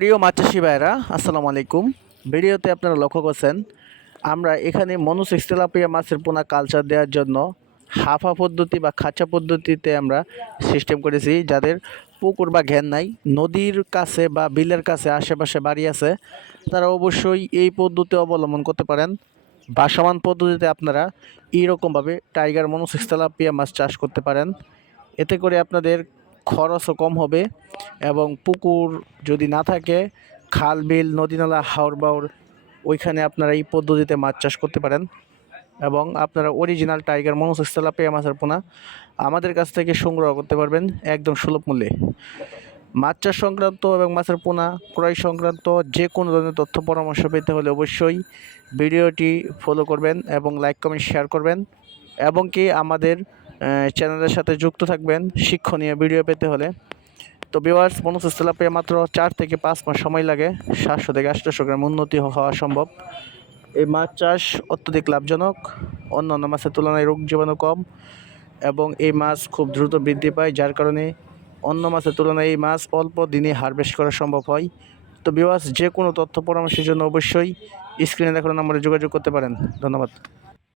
প্রিয় মাছ চাষি ভাইরা আসসালামু আলাইকুম। ভিডিওতে আপনারা লক্ষ্য করছেন আমরা এখানে মনোসেক্স তেলাপিয়া মাছের পোনা কালচার দেওয়ার জন্য হাফা পদ্ধতি বা খাঁচা পদ্ধতিতে আমরা সিস্টেম করেছি। যাদের পুকুর বা ঘের নাই, নদীর কাছে বা বিলের কাছে আশেপাশে বাড়ি আছে, তারা অবশ্যই এই পদ্ধতি অবলম্বন করতে পারেন। বাসমান পদ্ধতিতে আপনারা এইরকমভাবে টাইগার মনোসেক্স তেলাপিয়া মাছ চাষ করতে পারেন। এতে করে আপনাদের খরচও কম হবে এবং পুকুর যদি না থাকে, খাল বিল নদী নালা হাওর বাওর, ওইখানে আপনারা এই পদ্ধতিতে মাছ চাষ করতে পারেন এবং আপনারা অরিজিনাল টাইগার মনোসেক্স তেলাপিয়া মাছের পোনা আমাদের কাছ থেকে সংগ্রহ করতে পারবেন একদম সুলভ মূল্যে। মাছ চাষ সংক্রান্ত এবং মাছের পোনা ক্রয় সংক্রান্ত যে কোনো ধরনের তথ্য পরামর্শ পেতে হলে অবশ্যই ভিডিওটি ফলো করবেন এবং লাইক কমেন্ট শেয়ার করবেন এবং কি আমাদের চ্যানেলের সাথে যুক্ত থাকবেন শিক্ষণীয় ভিডিও পেতে হলে। তো ভিউয়ার্স, মনোসেক্স তেলাপিয়া মাত্র 4 থেকে 5 মাস সময় লাগে 700 থেকে 800 গ্রাম উন্নতি হওয়া সম্ভব। এই মাছ চাষ অত্যধিক লাভজনক, অন্যান্য মাছের তুলনায় রোগ জীবাণু কম এবং এই মাছ খুব দ্রুত বৃদ্ধি পায়, যার কারণে অন্য মাছের তুলনায় এই মাছ অল্প দিনে হারভেস্ট করা সম্ভব হয়। তো ভিউয়ার্স, যে কোনো তথ্য পরামর্শের জন্য অবশ্যই স্ক্রিনে দেখানো নম্বরে যোগাযোগ করতে পারেন। ধন্যবাদ।